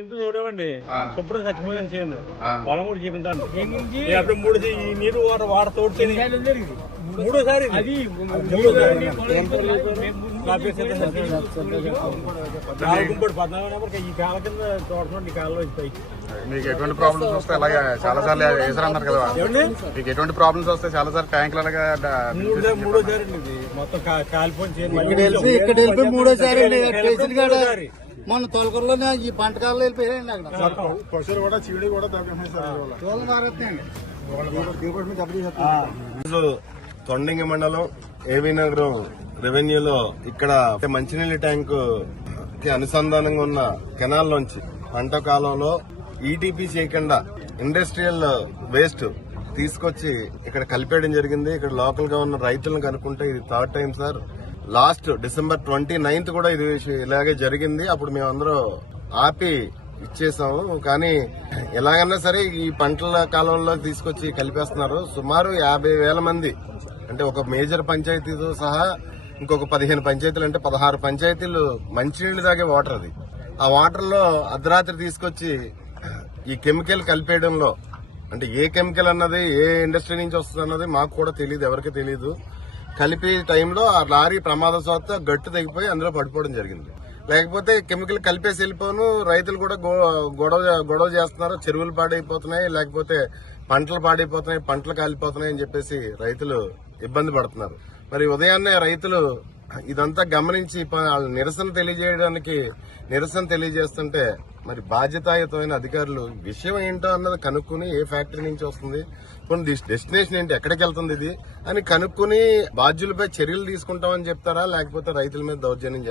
ఇంత చూడవండి శుభ్రం చచ్చిపోయింది చేయండి పొలం కూడా చూపించాను అప్పుడు నీరు వాటర్ తోడితే మూడోసారి ఈ కాల కింద తోడుకోండి ఈ కాలంలో మీకు ఎటువంటి ప్రాబ్లమ్స్ వస్తే అలాగే చాలా సార్లు వేసారన్నారు కదా, మీకు ఎటువంటి ప్రాబ్లమ్స్ వస్తే చాలా సార్లు ట్యాంకులు అలాగా మూడోసారి మొత్తం కాలిపోయి మూడోసారి మన తొలకూరులోనే ఈ పంట కాలంలో వెళ్ళిపోయాయండి అక్కడ పశువులు కూడా చీడి కూడా తొండంగి మండలం ఏవీ నగరం రెవెన్యూలో ఇక్కడ మంచినీళ్ళ ట్యాంకు కి అనుసంధానంగా ఉన్న కెనాల్ లోంచి పంట కాలంలో ఈటీపీ చేయకుండా ఇండస్ట్రియల్ వేస్ట్ తీసుకొచ్చి ఇక్కడ కలిపేయడం జరిగింది. ఇక్కడ లోకల్ గా ఉన్న రైతులను కనుక్కుంటే ఇది third time sir. Last December 29th కూడా ఇది ఇలాగే జరిగింది. అప్పుడు మేమందరూ ఆపి ఇచ్చేసాము. కానీ ఎలాగన్నా సరే ఈ పంటల కాలంలో తీసుకొచ్చి కలిపేస్తున్నారు. సుమారు 50,000 మంది, అంటే ఒక మేజర్ పంచాయతీతో సహా ఇంకొక 15 పంచాయతీలు, అంటే 16 పంచాయతీలు మంచినీళ్ళు తాగే వాటర్ అది. ఆ వాటర్ లో అర్ధరాత్రి తీసుకొచ్చి ఈ కెమికల్ కలిపేయడంలో, అంటే ఏ కెమికల్ అన్నది ఏ ఇండస్ట్రీ నుంచి వస్తుంది అన్నది మాకు కూడా తెలియదు, ఎవరికి తెలియదు. కలిపి టైంలో ఆ లారీ ప్రమాదవశాత్తు గట్టు తెగిపోయి అందులో పడిపోవడం జరిగింది. లేకపోతే కెమికల్ కలిపేసి వెళ్ళిపోను రైతులు కూడా గొడవ చేస్తున్నారు. చెరువులు పాడైపోతున్నాయి, లేకపోతే పంటలు పాడైపోతున్నాయి, పంటలు కాలిపోతున్నాయి అని చెప్పేసి రైతులు ఇబ్బంది పడుతున్నారు. మరి ఉదయాన్నే రైతులు ఇదంతా గమనించి నిరసన తెలియజేస్తుంటే మరి బాధ్యతాయుతమైన అధికారులు విషయం ఏంటో అన్నది కనుక్కుని ఏ ఫ్యాక్టరీ నుంచి వస్తుంది, కొన్ని డెస్టినేషన్ ఏంటి, ఎక్కడికి వెళ్తుంది ఇది అని కనుక్కుని బాధ్యులపై చర్యలు తీసుకుంటామని చెప్తారా, లేకపోతే రైతుల మీద దౌర్జన్యం చేస్తారా?